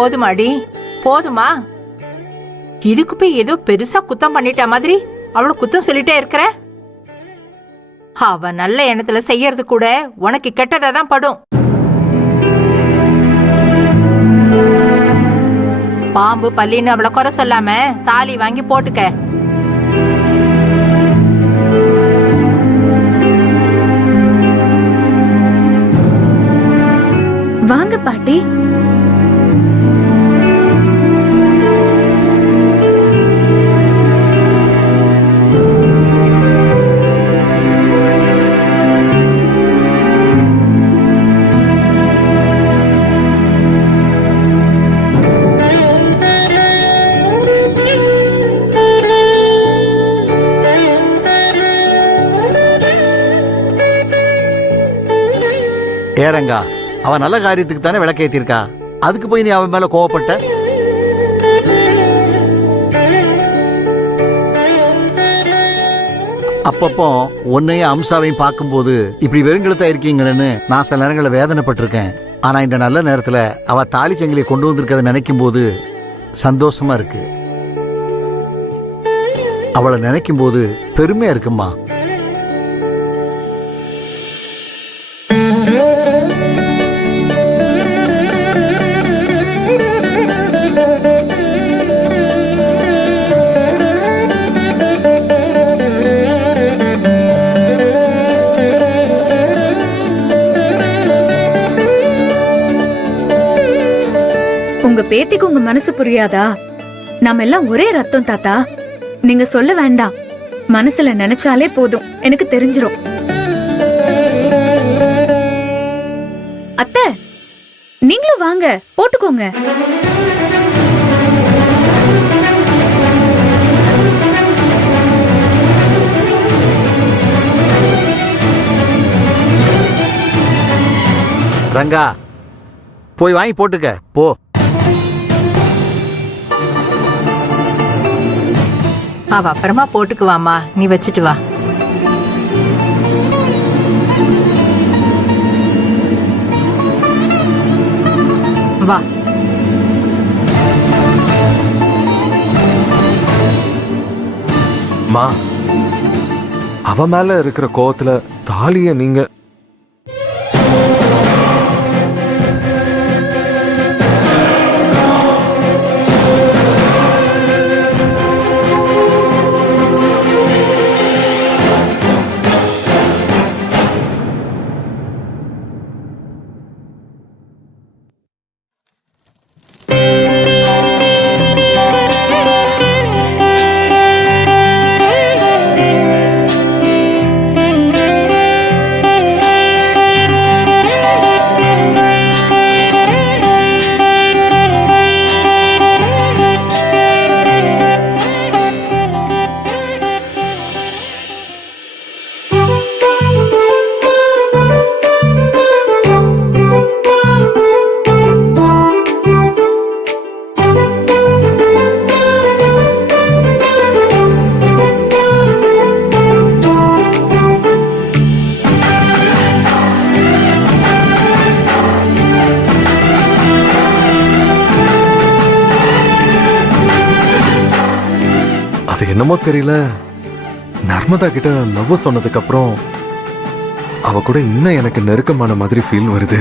போதுமாடி, போதுமா? இதுக்கு போய் ஏதோ பெருசா குத்தம் பண்ணிட்ட மாதிரி அவளை குத்தம் சொல்லிட்டே இருக்கிற. அவ நல்ல எண்ணத்துல செய்யறது கூட உனக்கு கெட்டதா தான் படும். பாம்பு பல்லின்னு அவளை குறை சொல்லாம தாலி வாங்கி போட்டுக்க. வாங்க பாட்டி. ஏறங்கா, அவ நல்ல காரியத்துக்கு தானே விளக்கேத்திருக்கா, அதுக்கு போய் நீ அவன் மேல கோவப்பட்ட? அப்பப்போ உன்னையும் அம்சாவையும் பார்க்கும்போது இப்படி வெறுங்கெழுத்தா இருக்கீங்கன்னு நான் சில நேரங்களில் வேதனைப்பட்டிருக்கேன். ஆனா இந்த நல்ல நேரத்துல அவ தாலி சங்கிலியை கொண்டு வந்திருக்கதை நினைக்கும் போது சந்தோஷமா இருக்கு. அவளை நினைக்கும் போது பெருமையா இருக்குமா. உங்க பேத்திக்கு உங்க மனசு புரியாதா? நாம எல்லாம் ஒரே ரத்தம் தாத்தா. நீங்க சொல்ல வேண்டாம், மனசுல நினைச்சாலே போதும், எனக்கு தெரிஞ்சிரும். அத்தை, நீங்களும் வாங்க, போட்டுக்கோங்க. ரங்கா, போய் வாங்கி போட்டுக்க போ. அவ அப்புறமா போட்டுக்குவாமா, நீ வச்சுட்டு வா. வா. மா, அவ மேல இருக்கிற கோவத்துல தாலிய நீங்க என்னமோ தெரியல, நர்மதா கிட்ட லவ் சொன்னதுக்கு அப்புறம் அவ கூட இன்னும் எனக்கு நெருக்கமான மாதிரி ஃபீல் வருது.